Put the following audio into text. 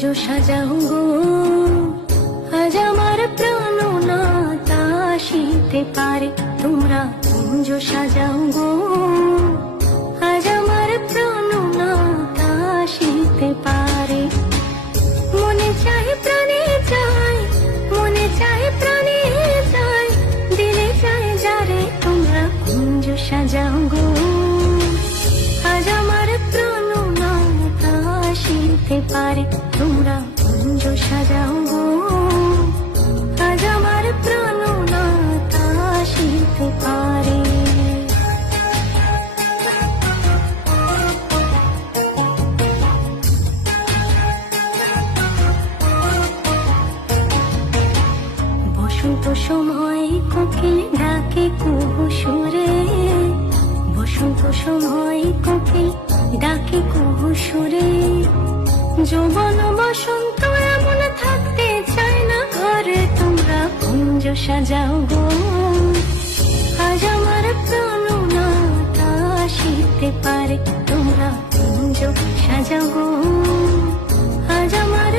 কুঞ্জ সাজাও গো, আজ আমার প্রাণনাথ আসিতে পারে। তোমরা কুঞ্জ সাজাও গো, আজ আমার প্রাণনাথ আসিতে পারে। মনে চায় প্রাণে চায়, মনে চায় প্রাণে চায়, দিলে চায় যারে। তোমরা কুঞ্জ সাজাও গো, আজ আমার প্রাণনাথ আসিতে পারে। তোমরা কুঞ্জ সাজাও গো, আজ আমার প্রাণনাথ আসিতে পারে। বসন্ত সময় কোকিল ডাকে কুহু সুরে, বসন্ত সময় কোকিল ডাকে কুহু সুরে। যৌবন বসন্ত এমন থাকতে চায় না ঘরে। তোমরা কুঞ্জ সাজাও গো, আজ আমার প্রাণনাথ আসিতে পারে। তোমরা কুঞ্জ সাজাও গো, আজ আমার